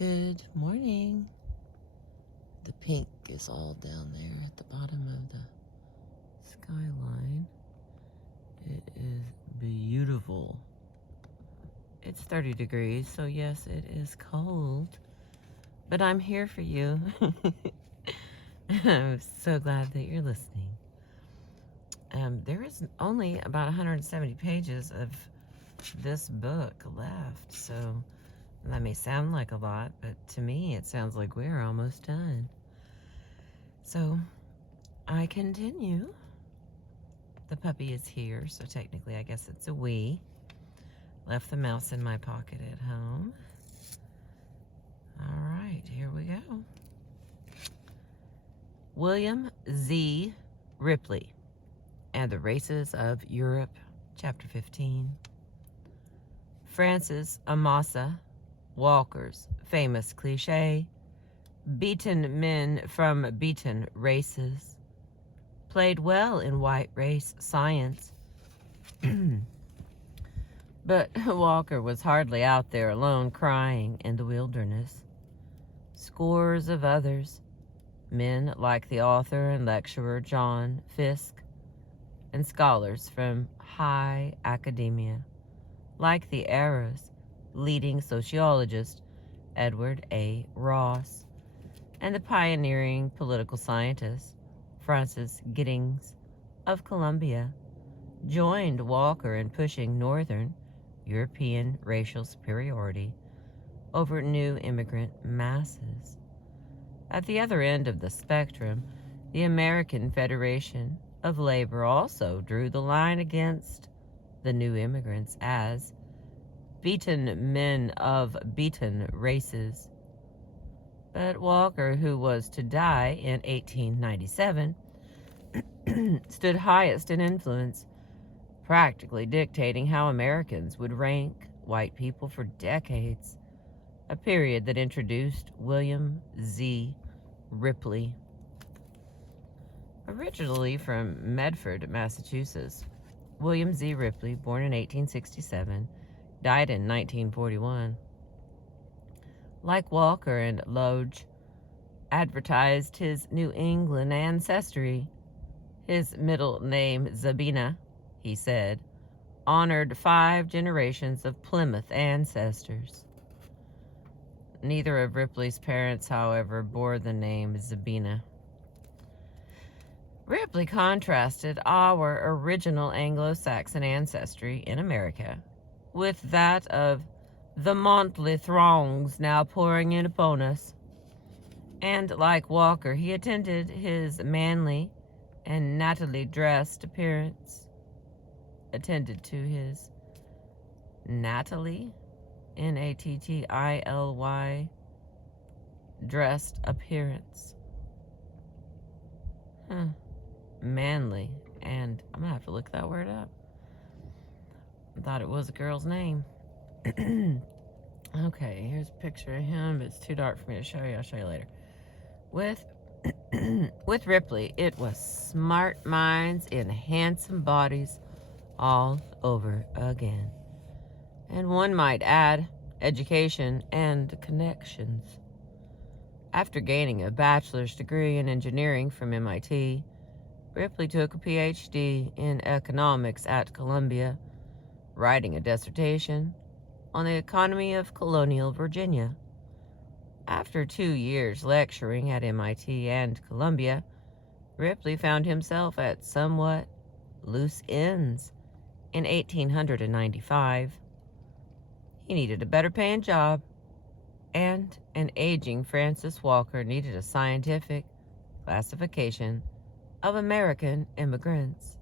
Good morning. The pink is all down there at the bottom of the skyline. It is beautiful. It's 30 degrees, so yes, it is cold. But I'm here for you. I'm so glad that you're listening. There is only about 170 pages of this book left, so that may sound like a lot, but to me it sounds like we're almost done. So I continue. The puppy is here, so technically I guess it's a we. Left the mouse in my pocket at home. All right, here we go. William Z. Ripley and the Races of Europe, Chapter 15. Francis Amasa Walker's famous cliche, beaten men from beaten races, played well in white race science. But Walker was hardly out there alone crying in the wilderness. Scores of others, men like the author and lecturer John Fiske, and scholars from high academia, like the era's leading sociologist Edward A. Ross, and the pioneering political scientist Francis Giddings of Columbia, joined Walker in pushing Northern European racial superiority over new immigrant masses. At the other end of the spectrum, the American Federation of Labor also drew the line against the new immigrants as beaten men of beaten races. But Walker, who was to die in 1897, stood highest in influence, practically dictating how Americans would rank white people for decades, a period that introduced William Z. Ripley. Originally from Medford, Massachusetts, William Z. Ripley, born in 1867, died in 1941. Like Walker and Lodge, advertised his New England ancestry. His middle name, Zabina, he said, honored 5 generations of Plymouth ancestors. Neither of Ripley's parents, however, bore the name Zabina. Ripley contrasted our original Anglo-Saxon ancestry in America with that of the motley throngs now pouring in upon us. And like Walker, he attended his manly and nattily dressed appearance. Attended to his nattily, N-A-T-T-I-L-Y, dressed appearance. Manly, and I'm gonna have to look that word up. I thought it was a girl's name. Okay, here's a picture of him, but it's too dark for me to show you. I'll show you later. With Ripley, it was smart minds in handsome bodies all over again. And one might add, education and connections. After gaining a bachelor's degree in engineering from MIT, Ripley took a PhD in economics at Columbia, writing a dissertation on the economy of colonial Virginia. After 2 years lecturing at MIT and Columbia, Ripley found himself at somewhat loose ends in 1895. He needed a better paying job, and an aging Francis Walker needed a scientific classification of American immigrants.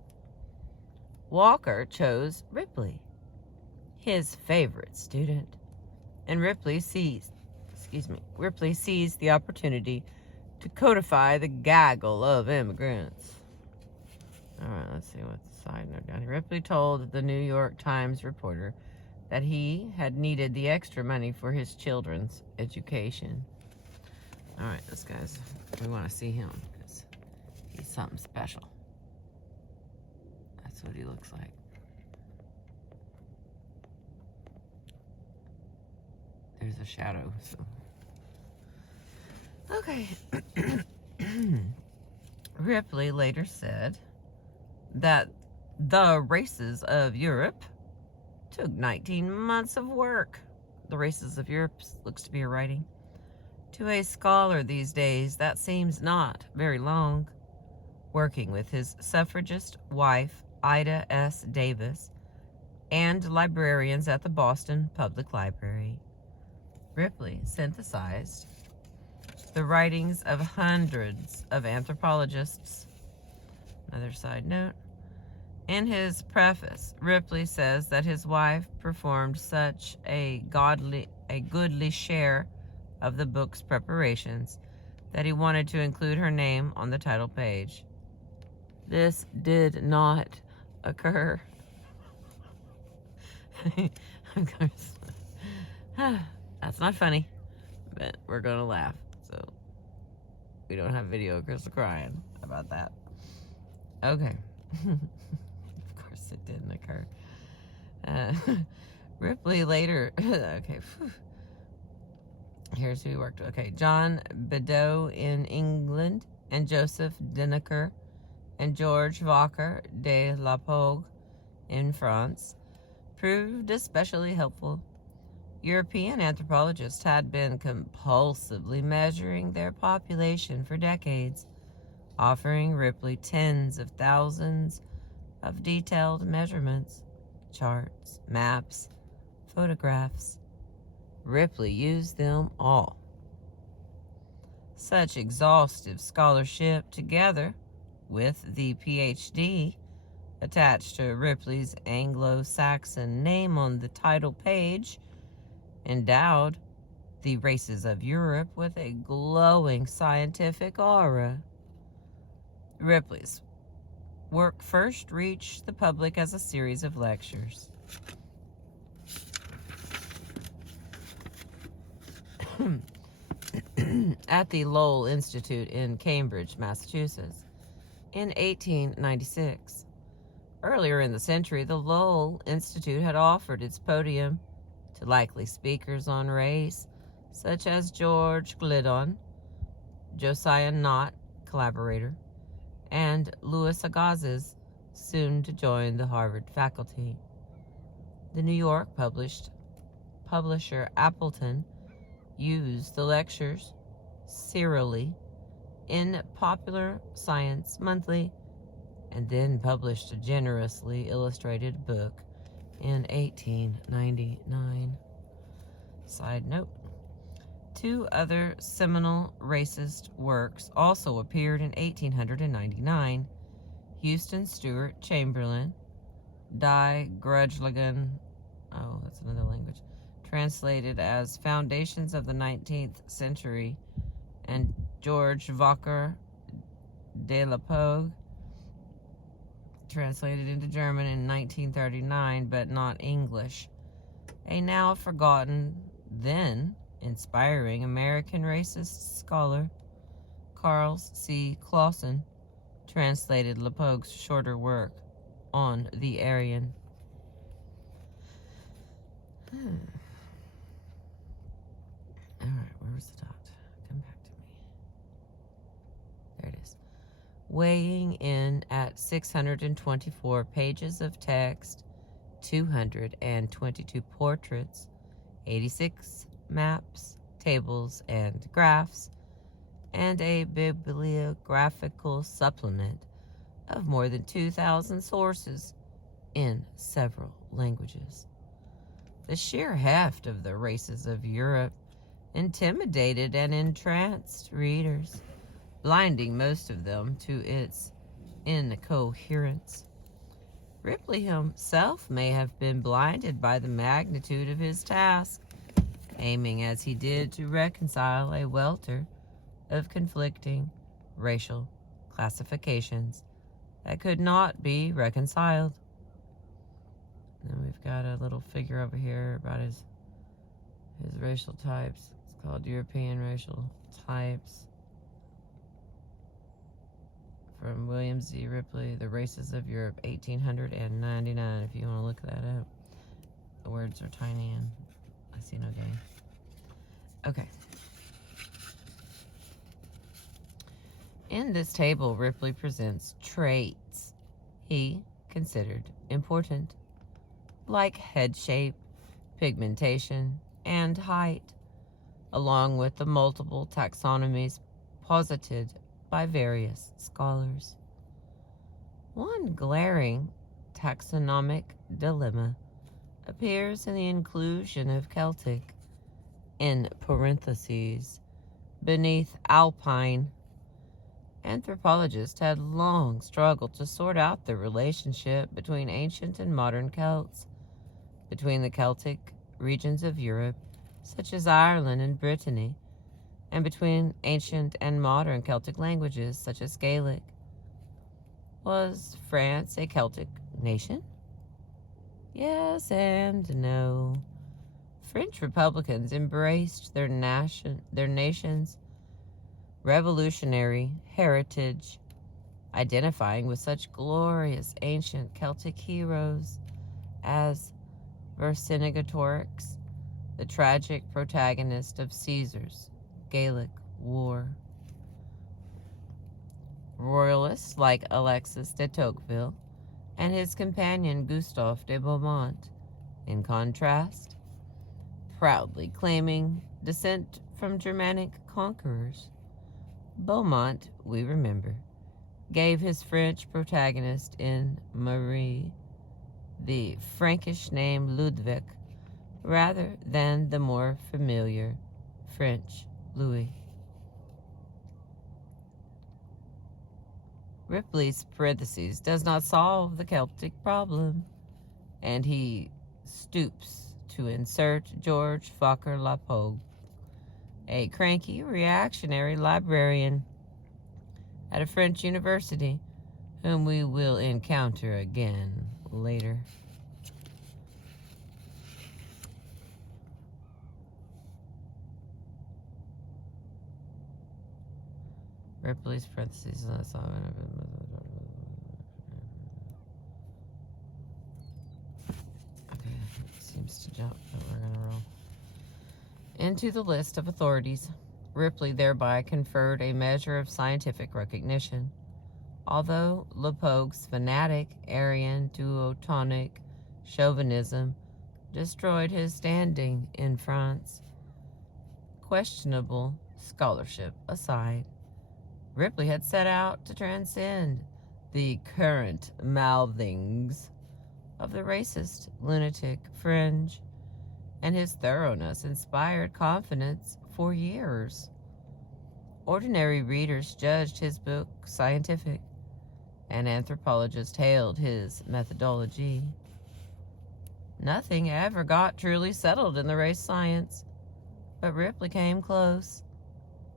Walker chose Ripley, his favorite student, and Ripley seized the opportunity to codify the gaggle of immigrants. All right, let's see what the side note down here. Ripley told the New York Times reporter that he had needed the extra money for his children's education. All right, this guy's, we want to see him because he's something special. That's what he looks like. There's a shadow, so Okay. Ripley later said that the races of Europe took 19 months of work. The races of Europe looks to be a writing. To a scholar these days, that seems not very long. Working with his suffragist wife, Ida S. Davis, and librarians at the Boston Public Library, Ripley synthesized the writings of hundreds of anthropologists. Another side note. In his preface, Ripley says that his wife performed such a goodly share of the book's preparations that he wanted to include her name on the title page. This did not occur. That's not funny, but we're gonna laugh. So we don't have video of Crystal crying about that. Okay. Of course it didn't occur. Ripley later, okay, here's who he worked with. Okay, John Bedeau in England, and Joseph Deneker and George Walker de la Pogue in France proved especially helpful. European anthropologists had been compulsively measuring their population for decades, offering Ripley tens of thousands of detailed measurements, charts, maps, photographs. Ripley used them all. Such exhaustive scholarship, together with the PhD attached to Ripley's Anglo-Saxon name on the title page, endowed the races of Europe with a glowing scientific aura. Ripley's work first reached the public as a series of lectures. At the Lowell Institute in Cambridge, Massachusetts, in 1896. Earlier in the century, the Lowell Institute had offered its podium to likely speakers on race, such as George Gliddon, Josiah Nott, collaborator, and Louis Agassiz, soon to join the Harvard faculty. The New York publisher Appleton used the lectures serially in Popular Science Monthly, and then published a generously illustrated book in 1899. Side note, two other seminal racist works also appeared in 1899. Houston Stewart Chamberlain, Die Grudgeligen, oh, that's another language, translated as Foundations of the 19th Century, and George Walker de la Pogue, translated into German in 1939, but not English. A now forgotten, then inspiring American racist scholar, Carl C. Clausen, translated LaPogue's shorter work on the Aryan. Alright, where was the dot? Come back to me. There it is. Weighing in at 624 pages of text, 222 portraits, 86 maps, tables, and graphs, and a bibliographical supplement of more than 2,000 sources in several languages. The sheer heft of the races of Europe intimidated and entranced readers, blinding most of them to its incoherence. Ripley himself may have been blinded by the magnitude of his task, aiming as he did to reconcile a welter of conflicting racial classifications that could not be reconciled. And then we've got a little figure over here about his racial types. It's called European Racial Types. From William Z. Ripley, The Races of Europe, 1899, if you want to look that up. The words are tiny and I see no gain. Okay. In this table, Ripley presents traits he considered important, like head shape, pigmentation, and height, along with the multiple taxonomies posited by various scholars. One glaring taxonomic dilemma appears in the inclusion of Celtic, in parentheses, beneath Alpine. Anthropologists had long struggled to sort out the relationship between ancient and modern Celts, between the Celtic regions of Europe, such as Ireland and Brittany, and between ancient and modern Celtic languages, such as Gaelic. Was France a Celtic nation? Yes and no. French Republicans embraced their nation's revolutionary heritage, identifying with such glorious ancient Celtic heroes as Vercingetorix, the tragic protagonist of Caesar's Gallic War. Royalists like Alexis de Tocqueville and his companion Gustave de Beaumont, in contrast, proudly claiming descent from Germanic conquerors. Beaumont, we remember, gave his French protagonist in Marie the Frankish name Ludwig rather than the more familiar French Louis. Ripley's parentheses does not solve the Celtic problem, and he stoops to insert George Fokker-Lapogue, a cranky, reactionary librarian at a French university, whom we will encounter again later. Ripley's parentheses. Okay, it seems to jump, but we're gonna roll into the list of authorities. Ripley thereby conferred a measure of scientific recognition. Although Lapogue's fanatic Aryan duotonic chauvinism destroyed his standing in France, questionable scholarship aside, Ripley had set out to transcend the current mouthings of the racist, lunatic fringe, and his thoroughness inspired confidence for years. Ordinary readers judged his book scientific, and anthropologists hailed his methodology. Nothing ever got truly settled in the race science, but Ripley came close.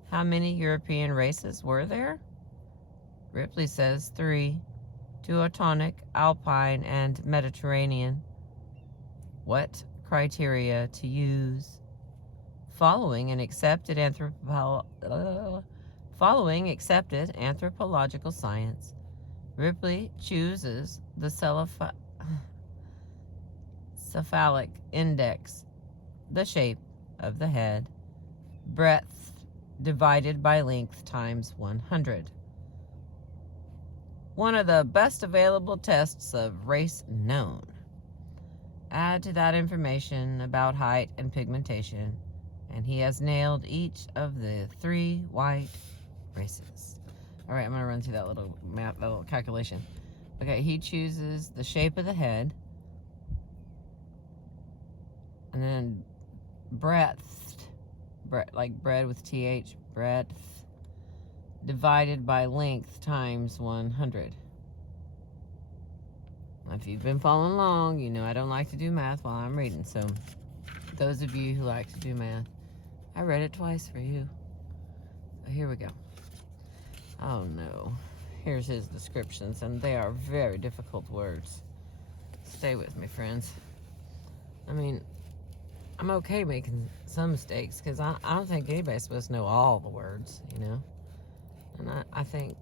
How many European races were there? Ripley says 3, Teutonic, Alpine, and Mediterranean. What criteria to use? Following accepted anthropological science, Ripley chooses the cephalic index, the shape of the head, breadth divided by length times 100. One of the best available tests of race known. Add to that information about height and pigmentation, and he has nailed each of the 3 white races. All right, I'm going to run through that little map, that little calculation. Okay, he chooses the shape of the head, and then breadth, like bread with TH, breadth, divided by length times 100. If you've been following along, you know I don't like to do math while I'm reading, so those of you who like to do math, I read it twice for you. So here we go. Oh no. Here's his descriptions, and they are very difficult words. Stay with me, friends. I mean, I'm okay making some mistakes, because I don't think anybody's supposed to know all the words, you know? And I think,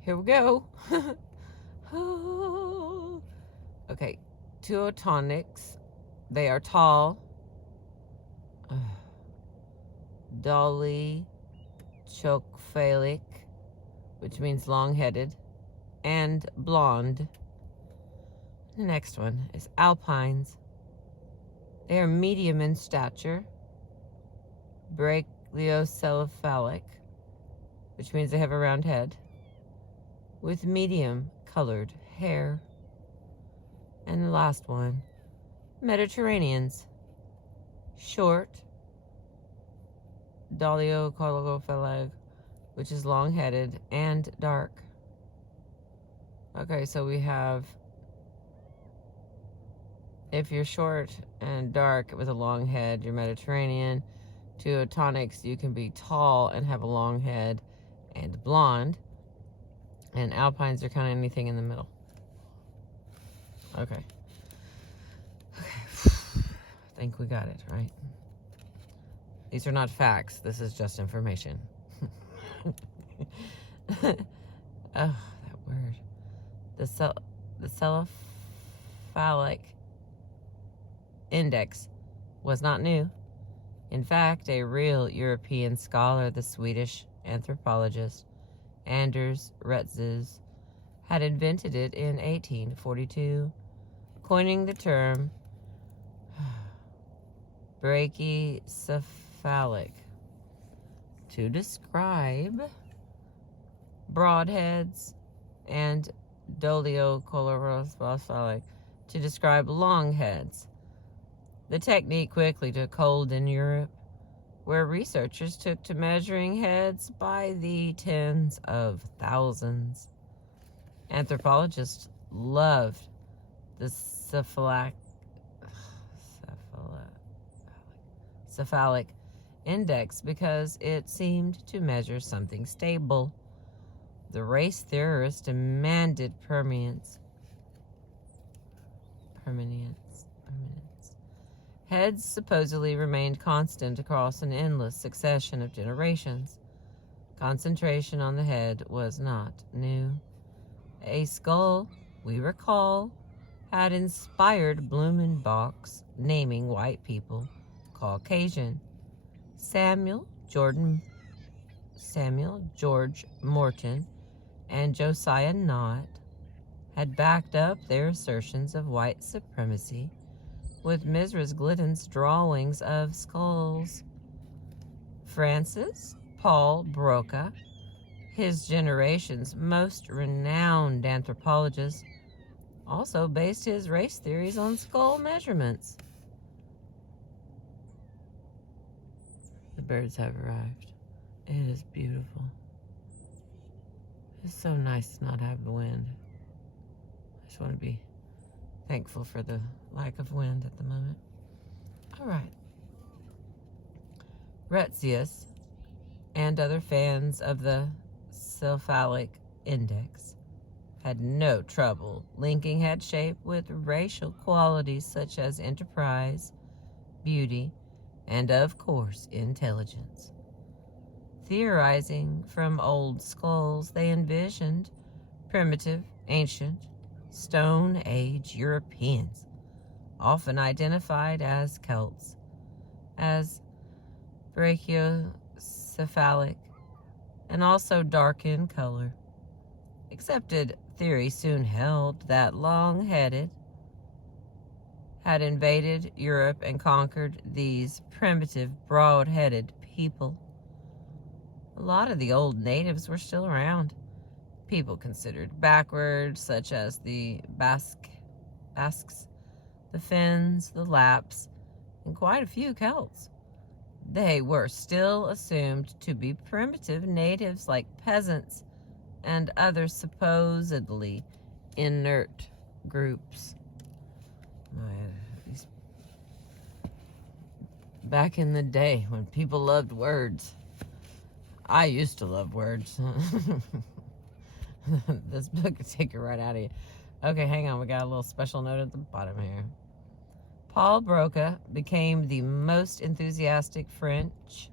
here we go. Okay, Teutonics, they are tall, dully chokephalic, which means long-headed, and blonde. The next one is alpines. They are medium in stature, brachiocephalic, which means they have a round head, with medium-colored hair. And the last one, Mediterraneans. Short, dolichophalag, which is long-headed and dark. Okay, so we have, if you're short and dark with a long head, you're Mediterranean. Teutonics, you can be tall and have a long head and blonde. And alpines are kind of anything in the middle. Okay. I think we got it, right? These are not facts. This is just information. Oh, that word. The cephalic index was not new. In fact, a real European scholar, the Swedish anthropologist Anders Retzes, had invented it in 1842, coining the term brachycephalic to describe broadheads and dolichophalig to describe long heads. The technique quickly took hold in Europe, where researchers took to measuring heads by the tens of thousands. Anthropologists loved the cephalic index because it seemed to measure something stable. The race theorists demanded permanence. Heads supposedly remained constant across an endless succession of generations. Concentration on the head was not new. A skull, we recall, had inspired Blumenbach's naming white people Caucasian. Samuel George Morton and Josiah Knott had backed up their assertions of white supremacy with Mrs. Glidden's drawings of skulls. Francis Paul Broca, his generation's most renowned anthropologist, also based his race theories on skull measurements. The birds have arrived. It is beautiful. It's so nice to not have the wind. I just want to be thankful for the lack of wind at the moment. All right. Retzius and other fans of the cephalic index had no trouble linking head shape with racial qualities such as enterprise, beauty, and of course, intelligence. Theorizing from old skulls, they envisioned primitive, ancient, Stone Age Europeans, often identified as Celts, as brachiocephalic, and also dark in color. Accepted theory soon held that long-headed had invaded Europe and conquered these primitive, broad-headed people. A lot of the old natives were still around. People considered backward, such as the Basques, the Finns, the Lapps, and quite a few Celts. They were still assumed to be primitive natives like peasants and other supposedly inert groups. Back in the day when people loved words. I used to love words. This book will take it right out of you. Okay, hang on. We got a little special note at the bottom here. Paul Broca became the most enthusiastic French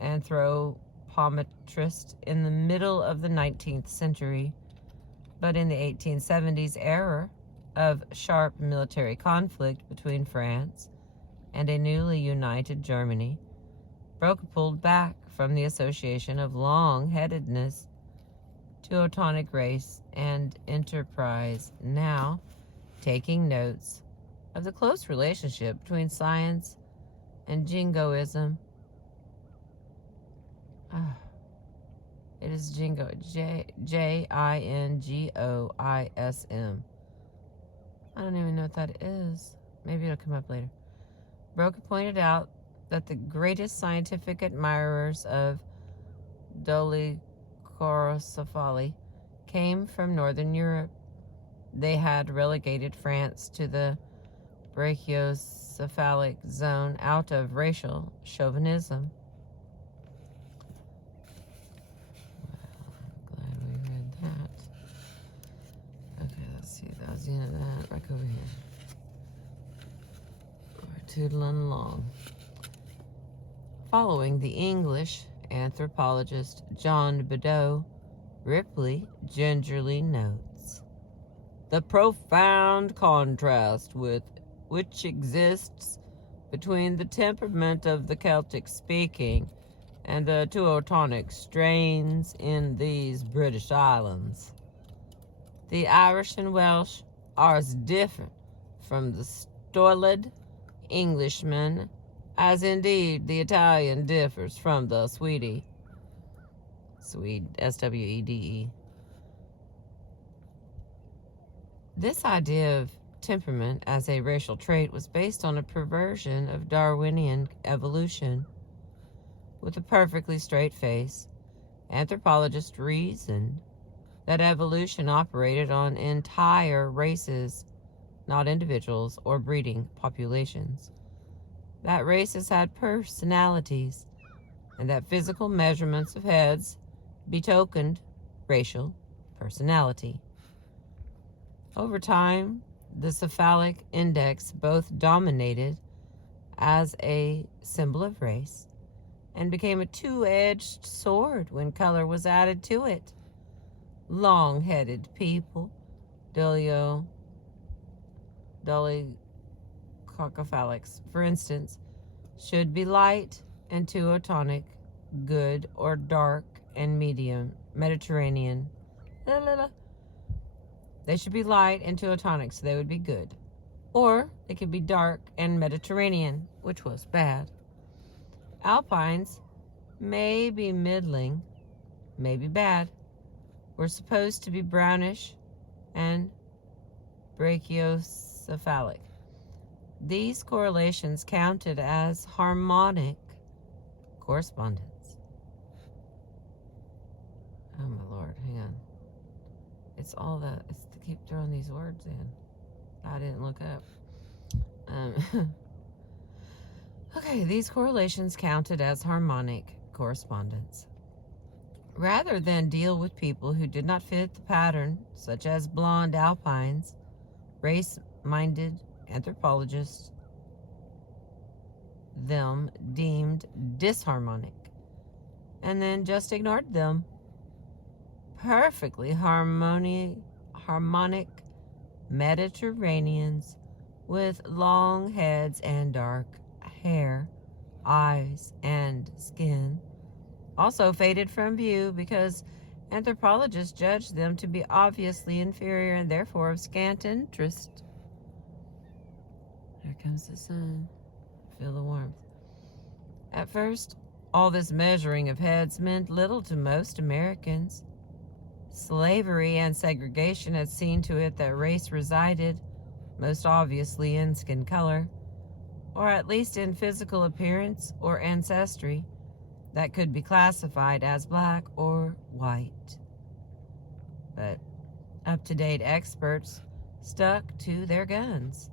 anthropometrist in the middle of the 19th century, but in the 1870s era of sharp military conflict between France and a newly united Germany, Broca pulled back from the association of long-headedness to Teutonic race and enterprise, now taking notes of the close relationship between science and jingoism. It is jingo, Jingoism. I don't even know what that is. Maybe it'll come up later. Broca pointed out that the greatest scientific admirers of dolichocephaly came from Northern Europe. They had relegated France to the brachiocephalic zone out of racial chauvinism. Well, I'm glad we read that. Okay, let's see. That was the end of that. Back over here. We're tootling along. Following the English anthropologist John Beddoe, Ripley gingerly notes the profound contrast which exists between the temperament of the Celtic-speaking and the Teutonic strains in these British islands. The Irish and Welsh are as different from the stolid Englishman as indeed the Italian differs from the Swede, S-W-E-D-E. This idea of temperament as a racial trait was based on a perversion of Darwinian evolution. With a perfectly straight face, anthropologists reasoned that evolution operated on entire races, not individuals or breeding populations. That races had personalities, and that physical measurements of heads betokened racial personality. Over time, the cephalic index both dominated as a symbol of race and became a two-edged sword when color was added to it. Long-headed people, dolichocephalics, for instance, should be light and Teutonic, good or dark and medium, Mediterranean. They should be light and Teutonic, so they would be good. Or they could be dark and Mediterranean, which was bad. Alpines may be middling, may be bad. Were supposed to be brownish and brachiocephalic. These correlations counted as harmonic correspondence. Oh my Lord, hang on. It's all that, it's to keep throwing these words in. I didn't look up. Okay, these correlations counted as harmonic correspondence. Rather than deal with people who did not fit the pattern, such as blonde alpines, race-minded anthropologists them deemed disharmonic, and then just ignored them. Perfectly harmonic Mediterraneans with long heads and dark hair, eyes, and skin also faded from view because anthropologists judged them to be obviously inferior and therefore of scant interest. Here comes the sun. Feel the warmth. At first, all this measuring of heads meant little to most Americans. Slavery and segregation had seen to it that race resided, most obviously in skin color, or at least in physical appearance or ancestry that could be classified as black or white. But up-to-date experts stuck to their guns,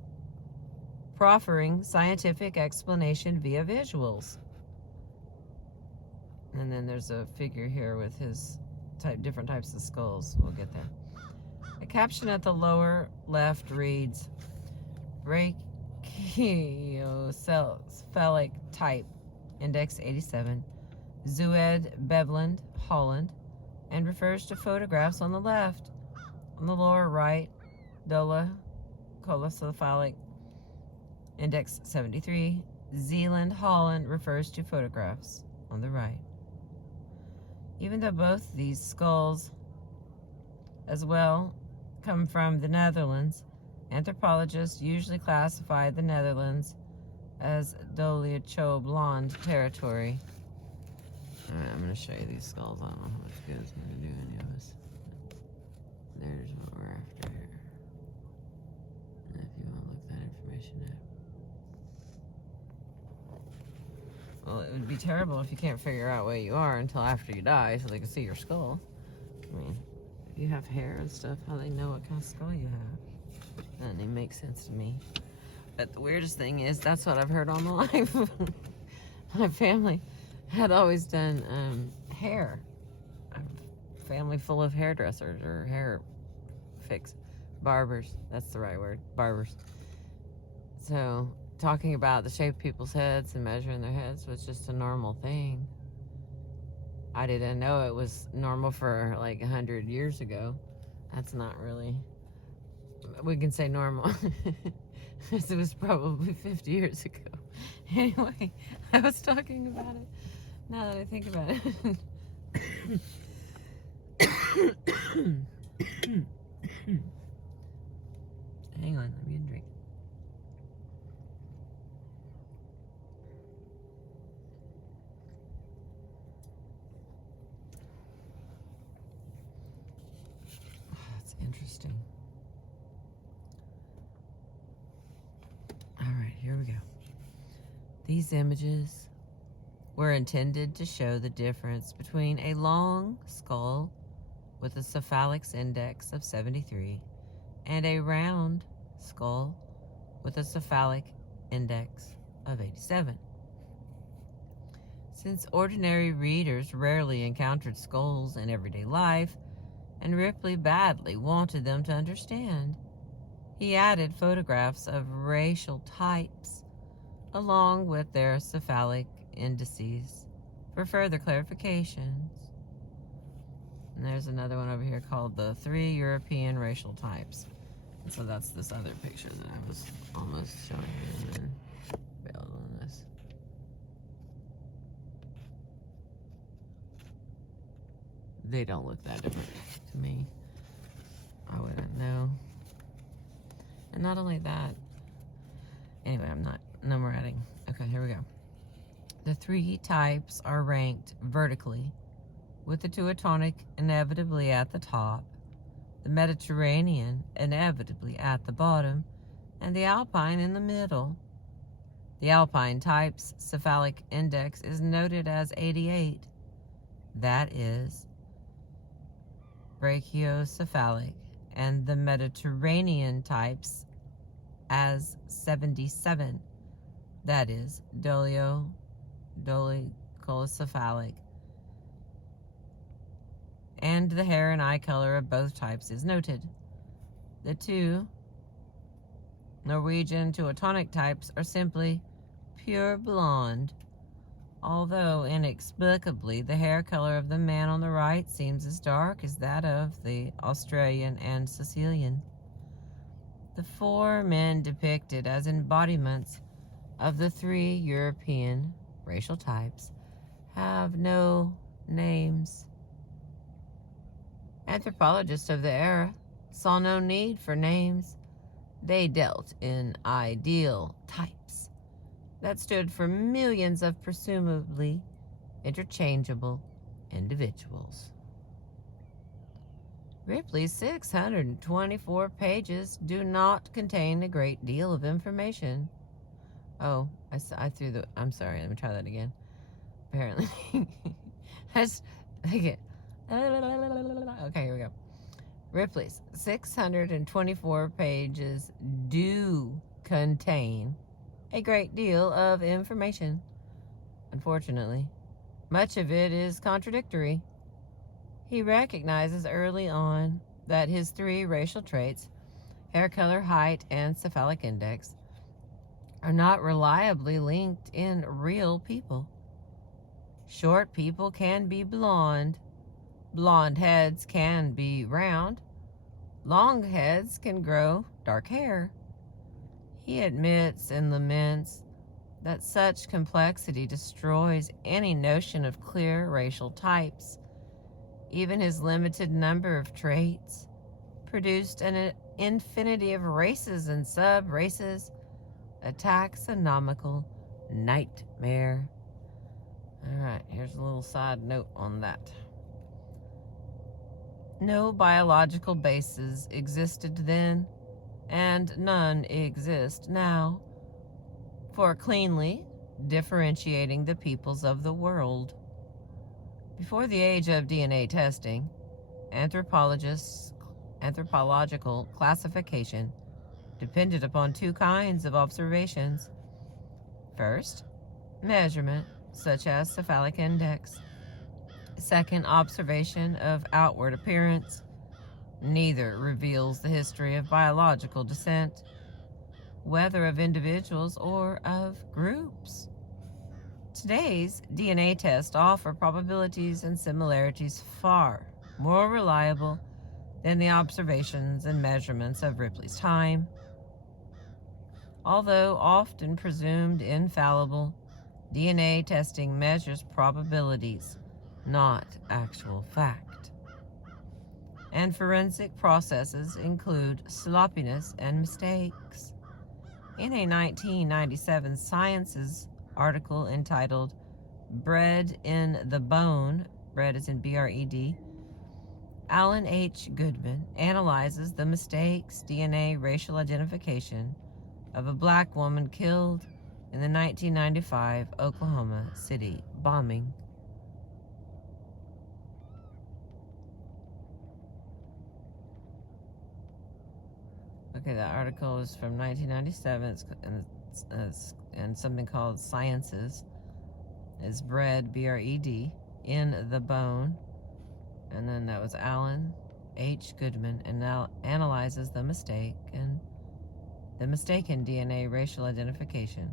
proffering scientific explanation via visuals. And then there's a figure here with his different types of skulls. We'll get there. A caption at the lower left reads, brachiocephalic type, index 87, Zuid, Beveland, Holland, and refers to photographs on the left. On the lower right, dolichocephalic, index 73, Zealand, Holland refers to photographs on the right. Even though both these skulls as well come from the Netherlands, anthropologists usually classify the Netherlands as Dolicho blonde territory. Alright, I'm going to show you these skulls. I don't know how much good it's going to do any of us. There's what we're after here. And if you want to look that information up. Well, it would be terrible if you can't figure out where you are until after you die so they can see your skull. I mean, if you have hair and stuff, how they know what kind of skull you have? That doesn't even make sense to me. But the weirdest thing is, that's what I've heard all my life. My family had always done hair. A family full of hairdressers or hair barbers. That's the right word, barbers. So talking about the shape of people's heads and measuring their heads was just a normal thing. I didn't know it was normal for like 100 years ago. That's not really, we can say normal. It was probably 50 years ago. Anyway, I was talking about it. Now that I think about it. Hang on, let me get a drink. Oh, that's interesting. All right, here we go. These images were intended to show the difference between a long skull with a cephalic index of 73 and a round skull with a cephalic index of 87. Since ordinary readers rarely encountered skulls in everyday life, and Ripley badly wanted them to understand, he added photographs of racial types along with their cephalic indices for further clarifications. And there's another one over here called the 3 European racial types. And so that's this other picture that I was almost showing you and then bailed on this. They don't look that different to me. I wouldn't know. And not only that, anyway, no more adding. Okay, here we go. The 3 types are ranked vertically, with the Teutonic inevitably at the top, the Mediterranean inevitably at the bottom, and the Alpine in the middle. The Alpine type's cephalic index is noted as 88. That is brachiocephalic, and the Mediterranean types as 77. That is dolichocephalic. And the hair and eye color of both types is noted. The 2 Norwegian Teutonic types are simply pure blonde, although inexplicably the hair color of the man on the right seems as dark as that of the Australian and Sicilian. The 4 men depicted as embodiments of the 3 European racial types have no names. Anthropologists of the era saw no need for names. They dealt in ideal types that stood for millions of presumably interchangeable individuals. Ripley's 624 pages do not contain a great deal of information. Oh, I threw the, I'm sorry, let me try that again. Apparently. Okay, here we go. Ripley's 624 pages do contain a great deal of information. Unfortunately, much of it is contradictory. He recognizes early on that his 3 racial traits, hair color, height, and cephalic index, are not reliably linked in real people. Short people can be blonde. Blonde heads can be round. Long heads can grow dark hair. He admits and laments that such complexity destroys any notion of clear racial types. Even his limited number of traits produced an infinity of races and sub-races, a taxonomical nightmare. All right, here's a little side note on that. No biological bases existed then, and none exist now, for cleanly differentiating the peoples of the world. Before the age of DNA testing, anthropological classification depended upon two kinds of observations. First, measurement, such as cephalic index. Second, observation of outward appearance. Neither reveals the history of biological descent, whether of individuals or of groups. Today's DNA tests offer probabilities and similarities far more reliable than the observations and measurements of Ripley's time. Although often presumed infallible, DNA testing measures probabilities, not actual fact. And forensic processes include sloppiness and mistakes. In a 1997 Sciences article entitled Bread in the Bone, bread is in B-R-E-D, Alan H. Goodman analyzes the mistakes DNA racial identification of a black woman killed in the 1995 Oklahoma City bombing. Okay, that article is from 1997, and something called Sciences is Bread, B-R-E-D, in the Bone. And then that was Alan H. Goodman, and now analyzes the mistaken DNA racial identification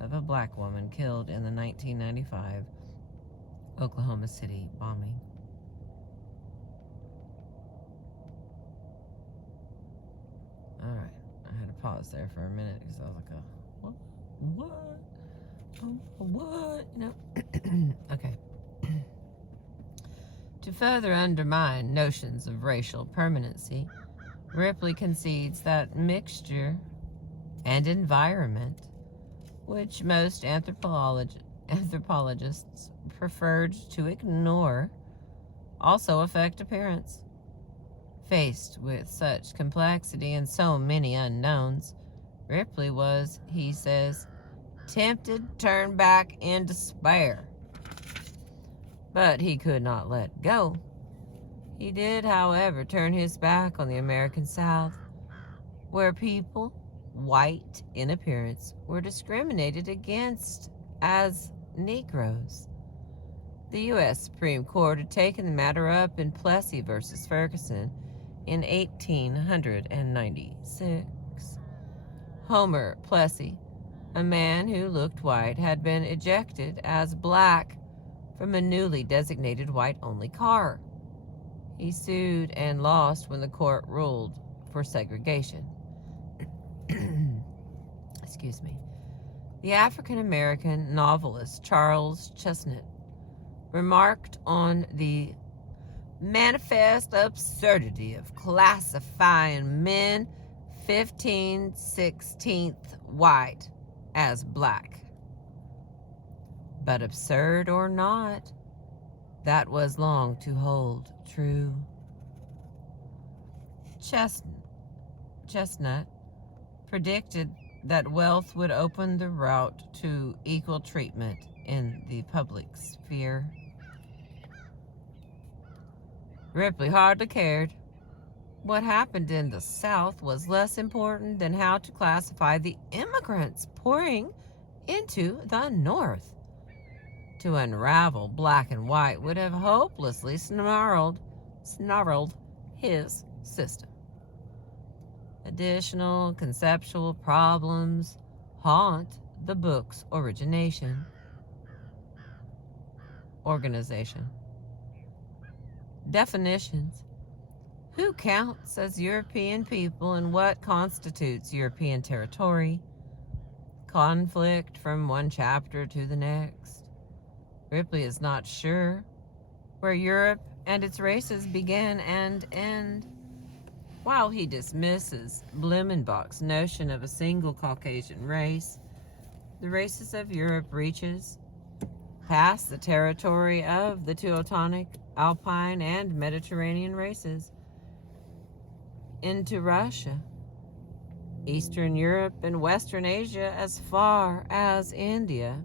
of a black woman killed in the 1995 Oklahoma City bombing. All right, I had to pause there for a minute because I was like, what? No. Okay. To further undermine notions of racial permanency, Ripley concedes that mixture and environment, which most anthropologists preferred to ignore, also affect appearance. Faced with such complexity and so many unknowns, Ripley was, he says, tempted to turn back in despair. But he could not let go. He did, however, turn his back on the American South, where people, white in appearance, were discriminated against as Negroes. The U.S. Supreme Court had taken the matter up in Plessy versus Ferguson in 1896. Homer Plessy, a man who looked white, had been ejected as black from a newly designated white-only car. He sued and lost when the court ruled for segregation. Excuse me. The African-American novelist Charles Chesnutt remarked on the manifest absurdity of classifying men 15/16 white as black. But absurd or not, that was long to hold true. Chesnutt predicted that wealth would open the route to equal treatment in the public sphere. Ripley hardly cared. What happened in the South was less important than how to classify the immigrants pouring into the North. To unravel black and white would have hopelessly snarled his system. Additional conceptual problems haunt the book's organization. Definitions. Who counts as European people and what constitutes European territory? conflict from one chapter to the next. Ripley is not sure where Europe and its races begin and end. While he dismisses Blumenbach's notion of a single Caucasian race, the races of Europe reaches past the territory of the Teutonic, Alpine, and Mediterranean races into Russia, Eastern Europe, and Western Asia as far as India.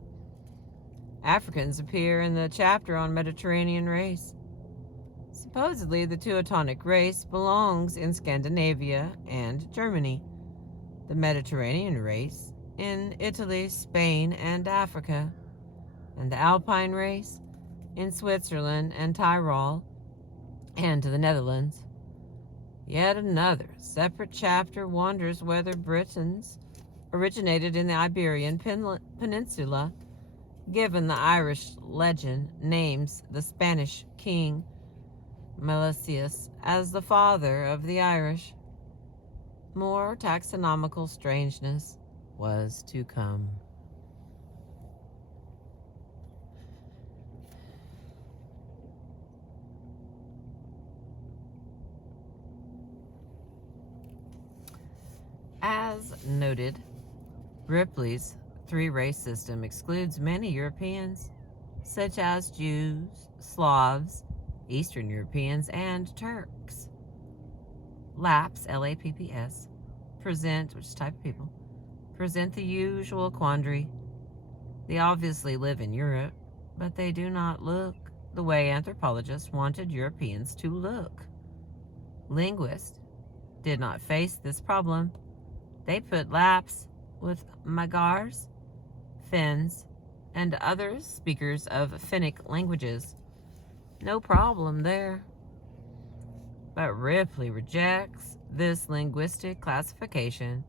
Africans appear in the chapter on Mediterranean race. Supposedly, the Teutonic race belongs in Scandinavia and Germany, the Mediterranean race in Italy, Spain, and Africa, and the Alpine race in Switzerland and Tyrol and the Netherlands. Yet another separate chapter wonders whether Britons originated in the Iberian Peninsula, given the Irish legend names the Spanish king Melesius as the father of the Irish. More taxonomical strangeness was to come. As noted, Ripley's three-race system excludes many Europeans, such as Jews, Slavs, Eastern Europeans, and Turks. Lapps, L-A-P-P-S, present, which is type of people, present the usual quandary. They obviously live in Europe, but they do not look the way anthropologists wanted Europeans to look. Linguists did not face this problem. They put Lapps with Magyars, Finns, and other speakers of Finnic languages. No problem there. But Ripley rejects this linguistic classification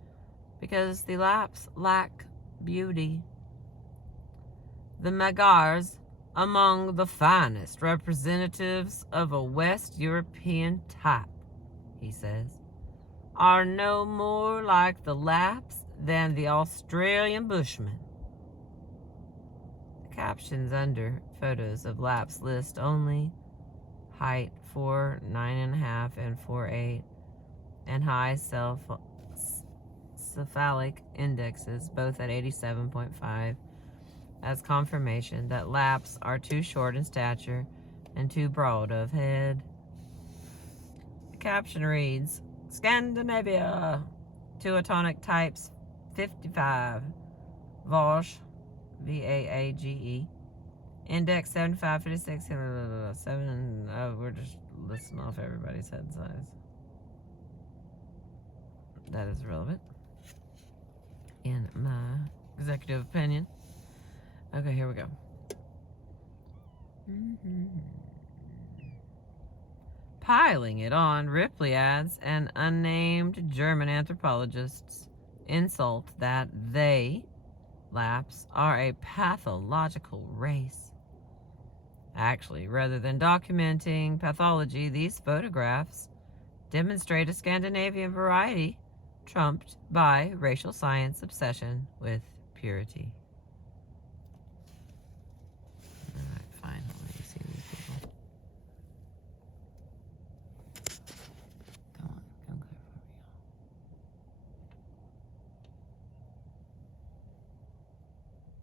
because the Lapps lack beauty. The Magyars, among the finest representatives of a West European type, he says, are no more like the Lapps than the Australian Bushmen. The captions under photos of Lapps list only height 4, 9.5, and 4.8, and high cephalic indexes, both at 87.5, as confirmation that Lapps are too short in stature and too broad of head. The caption reads, Scandinavia, Teutonic types 55, Vaage, V-A-A-G-E, index 75, 56, 7, we're just listing off everybody's head size. That is relevant, in my executive opinion. Okay, here we go. Piling it on, Ripley adds, an unnamed German anthropologist's insult that they, Lapps, are a pathological race. Actually, rather than documenting pathology, these photographs demonstrate a Scandinavian variety trumped by racial science obsession with purity. Alright, fine. Let me see these people. Come on, come clear for me.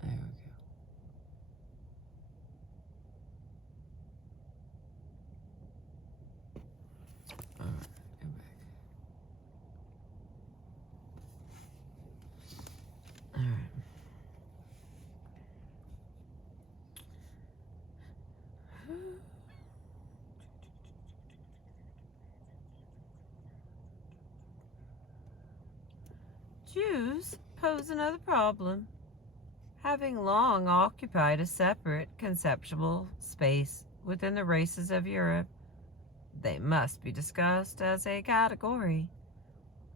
There we go. Alright, go back. Alright. Jews pose another problem. Having long occupied a separate conceptual space within the races of Europe, they must be discussed as a category.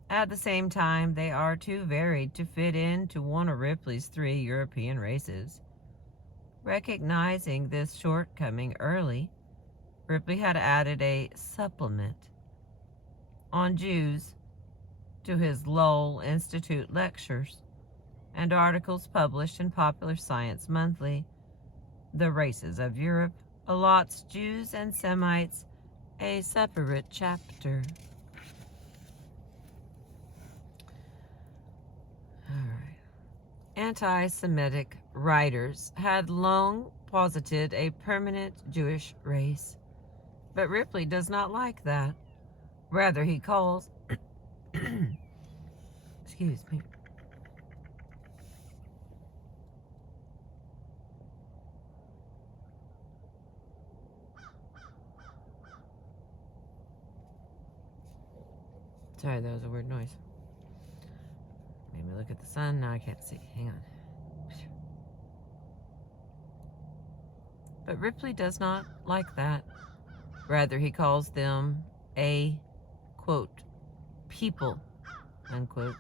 At the same time, they are too varied to fit into one of Ripley's three European races. Recognizing this shortcoming early, Ripley had added a supplement on Jews to his Lowell Institute lectures. and articles published in Popular Science Monthly. The Races of Europe allots Jews and Semites a separate chapter. All right. Anti-Semitic writers had long posited a permanent Jewish race, but Ripley does not like that. Rather, he calls, excuse me, sorry, that was a weird noise. Made me look at the sun. Now I can't see. Hang on. But Ripley does not like that. Rather, he calls them a, quote, people, unquote,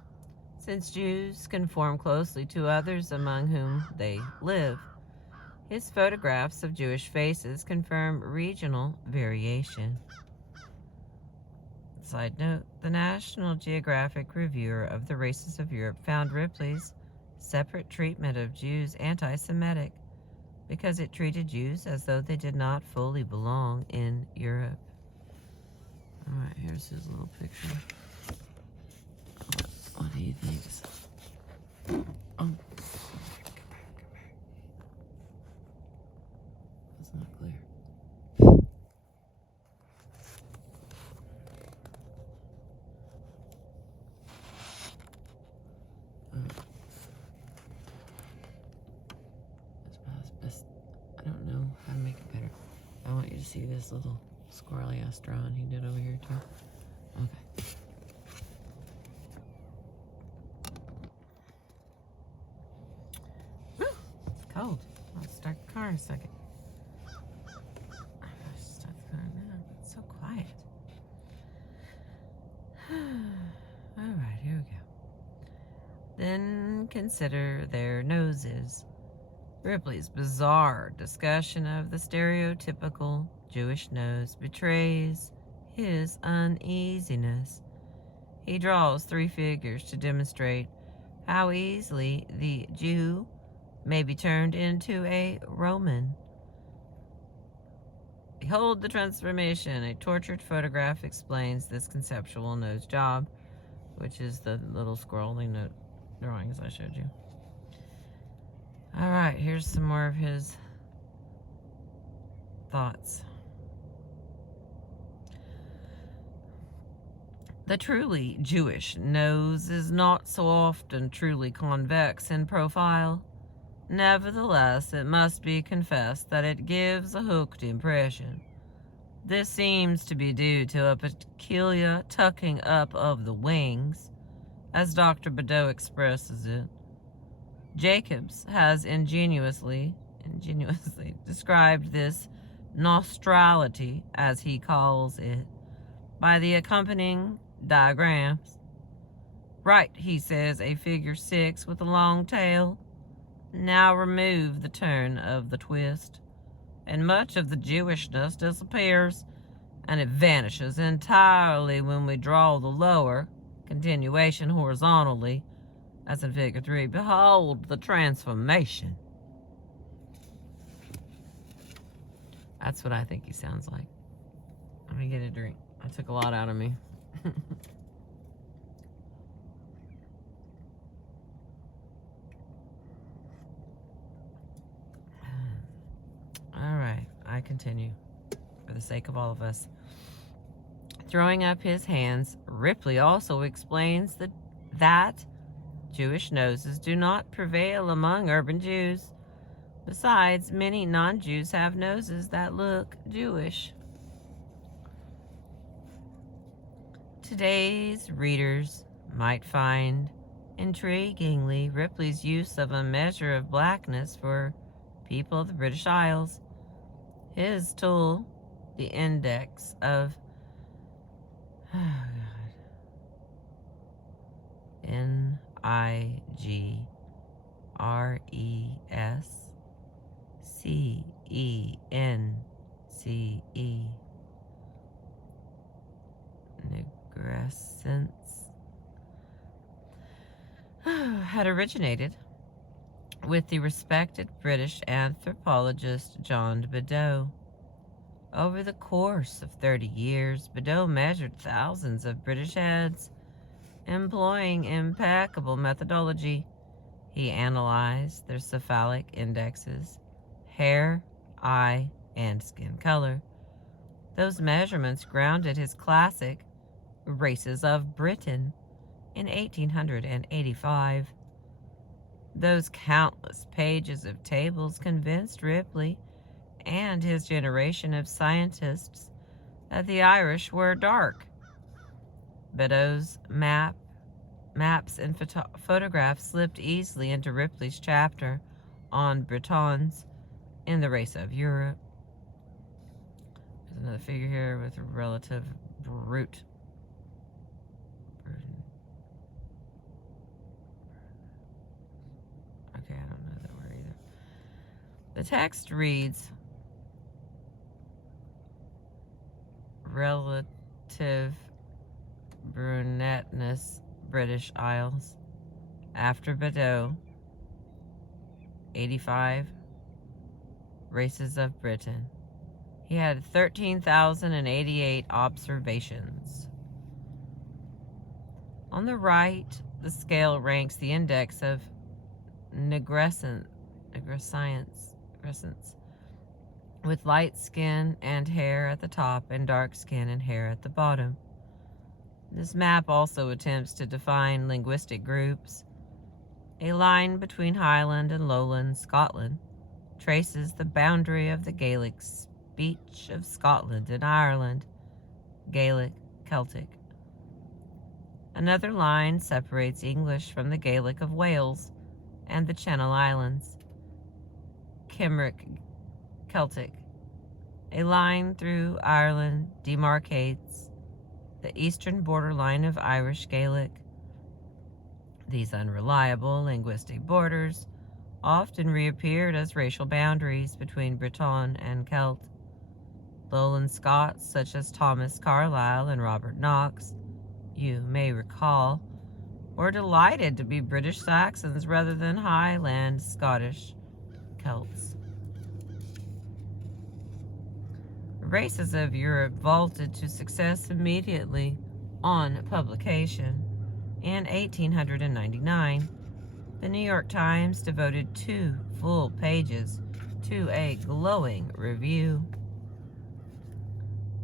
since Jews conform closely to others among whom they live. His photographs of Jewish faces confirm regional variation. Side note, the National Geographic Reviewer of the Races of Europe found Ripley's separate treatment of Jews anti-Semitic because it treated Jews as though they did not fully belong in Europe. All right, here's his little picture. What he thinks. Oh. That's not clear. I don't know how to make it better. I want you to see this little squirrely ass drawing he did over here too. Okay. Whew, it's cold. I'll start the car in a second. I gotta start the car now. It's so quiet. Alright, here we go. Then consider their noses. Ripley's bizarre discussion of the stereotypical Jewish nose betrays his uneasiness. He draws 3 figures to demonstrate how easily the Jew may be turned into a Roman. Behold the transformation. A tortured photograph explains this conceptual nose job, which is the little squirrely note drawings I showed you. All right, here's some more of his thoughts. The truly Jewish nose is not so often truly convex in profile. Nevertheless, it must be confessed that it gives a hooked impression. This seems to be due to a peculiar tucking up of the wings, as Dr. Badeau expresses it. Jacobs has ingeniously described this nostrality, as he calls it, by the accompanying diagrams. Right, he says, a figure 6 with a long tail. Now remove the turn of the twist, and much of the Jewishness disappears, and it vanishes entirely when we draw the lower continuation horizontally, as in figure 3. Behold the transformation. That's what I think he sounds like. Let me get a drink. I took a lot out of me. All right, I continue for the sake of all of us. Throwing up his hands, Ripley also explains that Jewish noses do not prevail among urban Jews. Besides, many non-Jews have noses that look Jewish. Today's readers might find intriguingly Ripley's use of a measure of blackness for people of the British Isles. His tool, the index of NIGRESCENCE, Nigrescence, had originated with the respected British anthropologist John Beddoe. Over the course of 30 years, Beddoe measured thousands of British heads, employing impeccable methodology. He analyzed their cephalic indexes, hair, eye, and skin color. Those measurements grounded his classic Races of Britain in 1885. Those countless pages of tables convinced Ripley and his generation of scientists that the Irish were dark. Beddoe's maps and photographs slipped easily into Ripley's chapter on Britons in the Race of Europe. There's another figure here with a relative brute. Okay, I don't know that word either. The text reads, relative brunetteness, British Isles. After Beddoe, 85 Races of Britain. He had 13,088 observations. On the right, the scale ranks the index of negrescence, with light skin and hair at the top and dark skin and hair at the bottom. This map also attempts to define linguistic groups. A line between Highland and Lowland Scotland traces the boundary of the Gaelic speech of Scotland and Ireland, Gaelic, Celtic. Another line separates English from the Gaelic of Wales and the Channel Islands, Cymric, Celtic. A line through Ireland demarcates the eastern borderline of Irish Gaelic. These unreliable linguistic borders often reappeared as racial boundaries between Breton and Celt. Lowland Scots, such as Thomas Carlyle and Robert Knox, you may recall, were delighted to be British Saxons rather than Highland Scottish Celts. Races of Europe vaulted to success immediately on publication. In 1899, the New York Times devoted 2 full pages to a glowing review.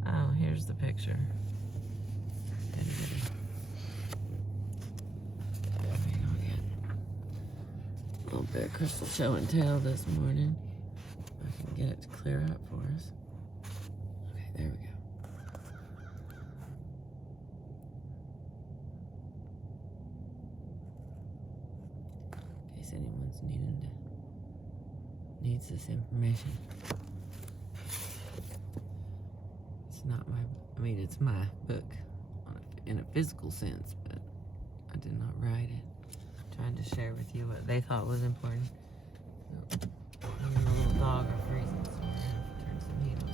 Oh, here's the picture. A little bit of crystal show and tell this morning. I can get it to clear up for us. Okay, there we go. In case anyone's needs this information. It's not it's my book in a physical sense, but I did not write it. Trying to share with you what they thought was important. And the little dog are freezing, so we're gonna have to turn some heat on.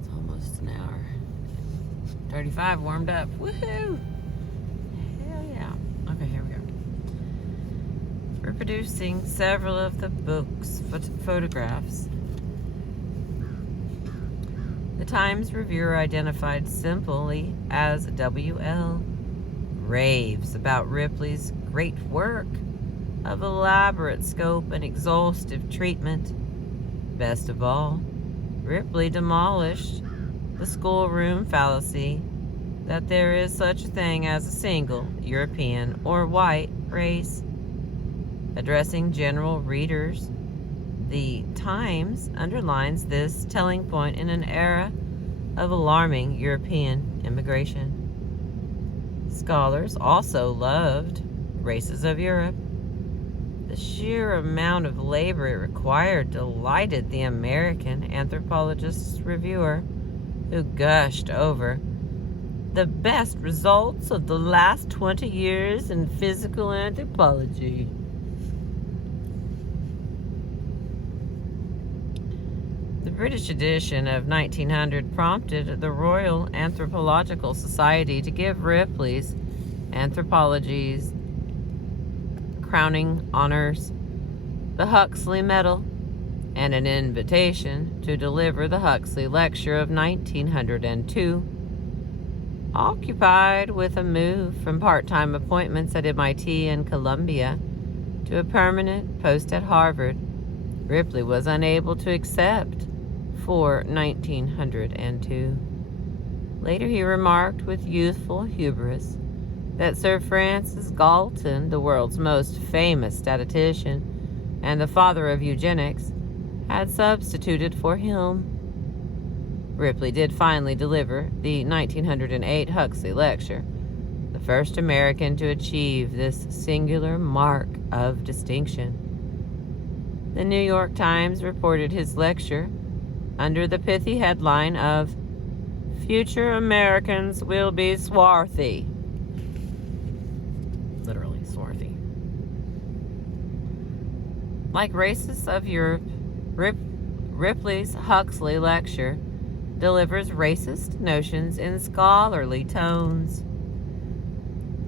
It's almost an hour. 35 warmed up. Woohoo! Hell yeah. Okay, here we go. Reproducing several of the book's photographs. The Times reviewer identified simply as W.L. raves about Ripley's great work of elaborate scope and exhaustive treatment. Best of all, Ripley demolished the schoolroom fallacy that there is such a thing as a single European or white race. Addressing general readers, the Times underlines this telling point in an era of alarming European immigration. Scholars also loved Races of Europe. The sheer amount of labor it required delighted the American anthropologist's reviewer, who gushed over the best results of the last 20 years in physical anthropology. The British edition of 1900 prompted the Royal Anthropological Society to give Ripley's Anthropologies crowning honors, the Huxley Medal, and an invitation to deliver the Huxley Lecture of 1902. Occupied with a move from part-time appointments at MIT and Columbia to a permanent post at Harvard, Ripley was unable to accept for 1902. Later he remarked with youthful hubris that Sir Francis Galton, the world's most famous statistician and the father of eugenics, had substituted for him. Ripley did finally deliver the 1908 Huxley Lecture, the first American to achieve this singular mark of distinction. The New York Times reported his lecture under the pithy headline of "Future Americans Will Be Swarthy." Literally, swarthy. Like racists of Europe, Ripley's Huxley Lecture delivers racist notions in scholarly tones.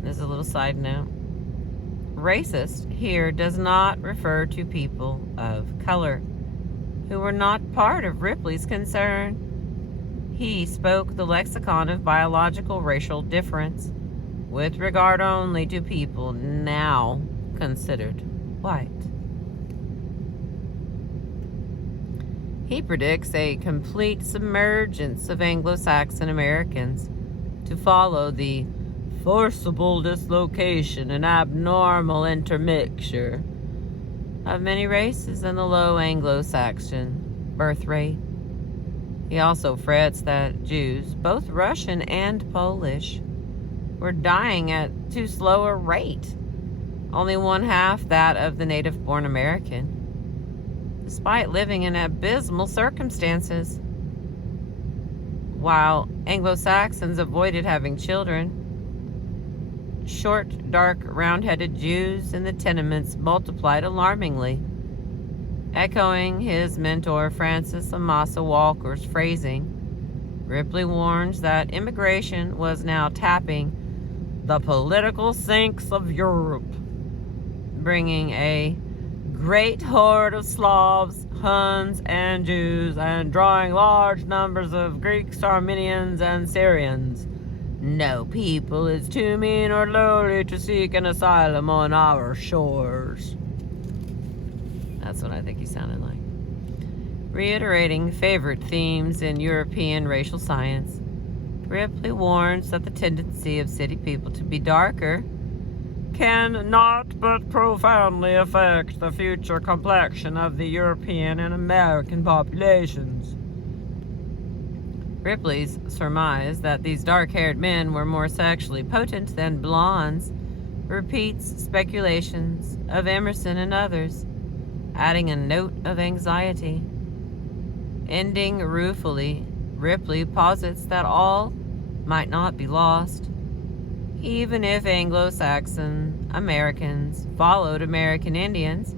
There's a little side note. Racist here does not refer to people of color who were not part of Ripley's concern. He spoke the lexicon of biological racial difference with regard only to people now considered white. He predicts a complete submergence of Anglo-Saxon Americans to follow the forcible dislocation and abnormal intermixture of many races in the low Anglo-Saxon birth rate. He also frets that Jews, both Russian and Polish, were dying at too slow a rate, only one half that of the native-born American, despite living in abysmal circumstances. While Anglo-Saxons avoided having children, short, dark, round-headed Jews in the tenements multiplied alarmingly. Echoing his mentor Francis Amasa Walker's phrasing, Ripley warns that immigration was now tapping the political sinks of Europe, bringing a great horde of Slavs, Huns, and Jews, and drawing large numbers of Greeks, Armenians, and Syrians. No people is too mean or lowly to seek an asylum on our shores. That's what I think he sounded like. Reiterating favorite themes in European racial science, Ripley warns that the tendency of city people to be darker can not but profoundly affect the future complexion of the European and American populations. Ripley's surmise that these dark-haired men were more sexually potent than blondes repeats speculations of Emerson and others, adding a note of anxiety. Ending ruefully, Ripley posits that all might not be lost. Even if Anglo-Saxon Americans followed American Indians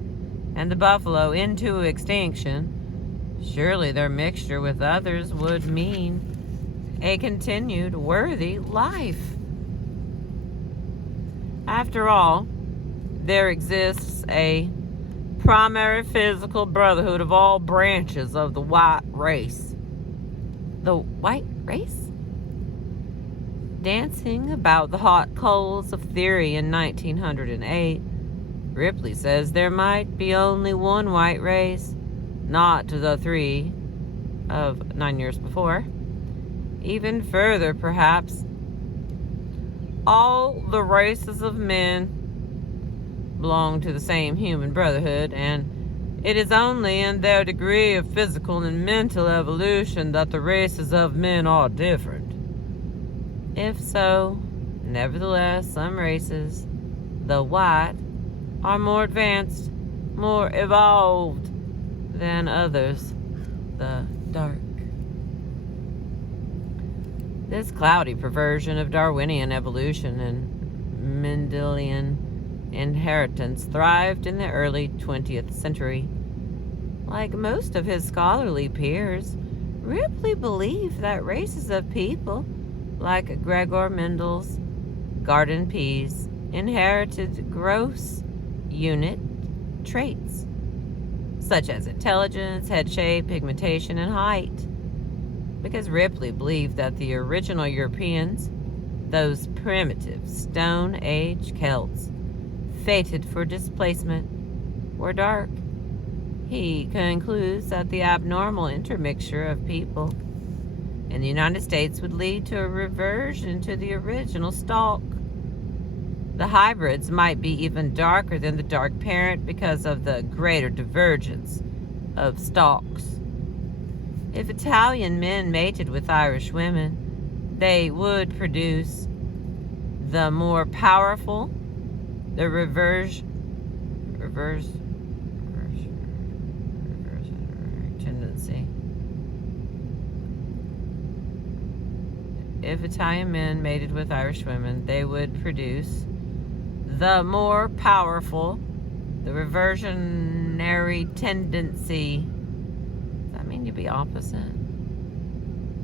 and the buffalo into extinction, surely their mixture with others would mean a continued worthy life. After all, there exists a primary physical brotherhood of all branches of the white race. The white race? Dancing about the hot coals of theory in 1908, Ripley says there might be only one white race, not the three of 9 years before. Even further, perhaps, all the races of men belong to the same human brotherhood, and it is only in their degree of physical and mental evolution that the races of men are different. If so, nevertheless, some races, the white, are more advanced, more evolved than others, the dark. This cloudy perversion of Darwinian evolution and Mendelian inheritance thrived in the early 20th century. Like most of his scholarly peers, Ripley believed that races of people, like Gregor Mendel's garden peas, inherited gross unit traits, such as intelligence, head shape, pigmentation, and height. Because Ripley believed that the original Europeans, those primitive Stone Age Celts, fated for displacement, were dark. He concludes that the abnormal intermixture of people in the United States would lead to a reversion to the original stock. The hybrids might be even darker than the dark parent because of the greater divergence of stocks. If Italian men mated with Irish women, they would produce the more powerful, the reverse tendency. If Italian men mated with Irish women, they would produce the more powerful, the reversionary tendency. Does that mean you'd be opposite?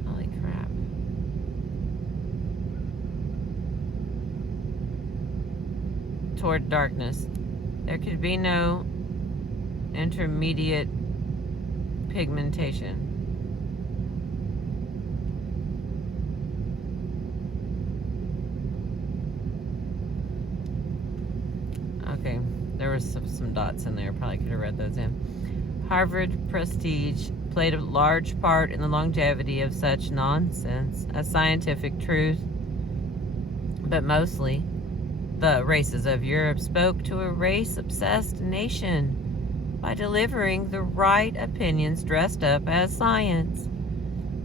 Holy crap. Toward darkness. There could be no intermediate pigmentation. Okay, there was some dots in there. Probably could have read those in. Harvard prestige played a large part in the longevity of such nonsense as scientific truth, but mostly the races of Europe spoke to a race-obsessed nation by delivering the right opinions dressed up as science.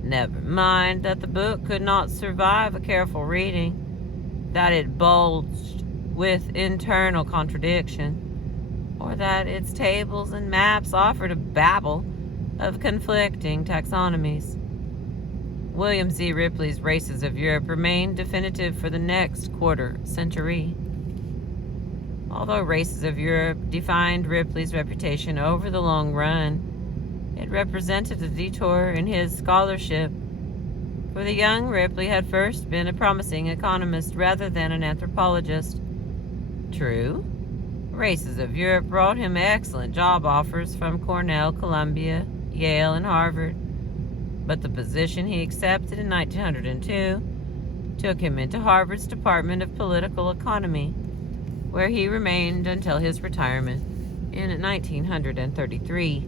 Never mind that the book could not survive a careful reading, that it bulged with internal contradiction, or that its tables and maps offered a babel of conflicting taxonomies. William Z. Ripley's Races of Europe remained definitive for the next quarter century. Although Races of Europe defined Ripley's reputation over the long run, it represented a detour in his scholarship, for the young Ripley had first been a promising economist rather than an anthropologist. True, Races of Europe brought him excellent job offers from Cornell, Columbia, Yale, and Harvard, but the position he accepted in 1902 took him into Harvard's Department of Political Economy, where he remained until his retirement in 1933,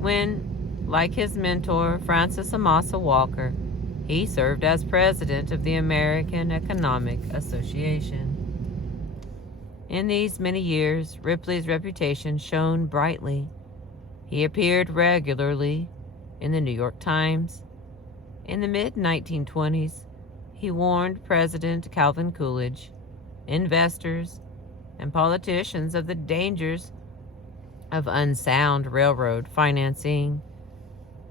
when, like his mentor, Francis Amasa Walker, he served as president of the American Economic Association. In these many years, Ripley's reputation shone brightly. He appeared regularly in the New York Times. In the mid-1920s, he warned President Calvin Coolidge, investors, and politicians of the dangers of unsound railroad financing,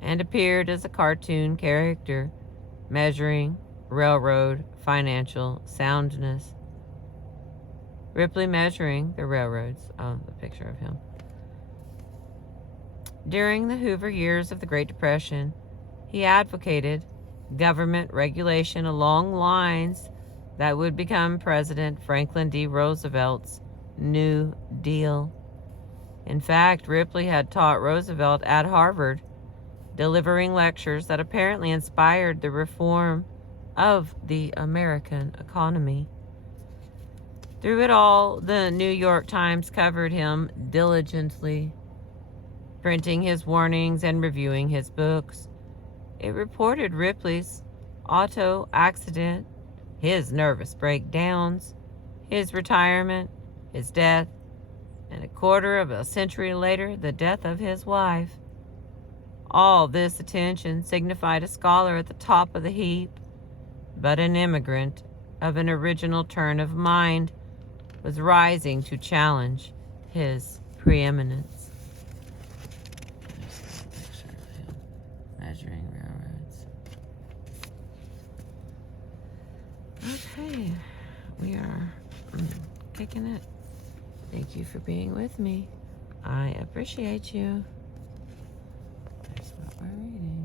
and appeared as a cartoon character measuring railroad financial soundness. Ripley measuring the railroads. Oh, the picture of him. During the Hoover years of the Great Depression, he advocated government regulation along lines that would become President Franklin D. Roosevelt's New Deal. In fact, Ripley had taught Roosevelt at Harvard, delivering lectures that apparently inspired the reform of the American economy. Through it all, the New York Times covered him diligently, printing his warnings and reviewing his books. It reported Ripley's auto accident, his nervous breakdowns, his retirement, his death, and a quarter of a century later, the death of his wife. All this attention signified a scholar at the top of the heap, but an immigrant of an original turn of mind was rising to challenge his preeminence. There's a picture of him measuring railroads. Okay, we are kicking it. Thank you for being with me. I appreciate you. That's what we're reading.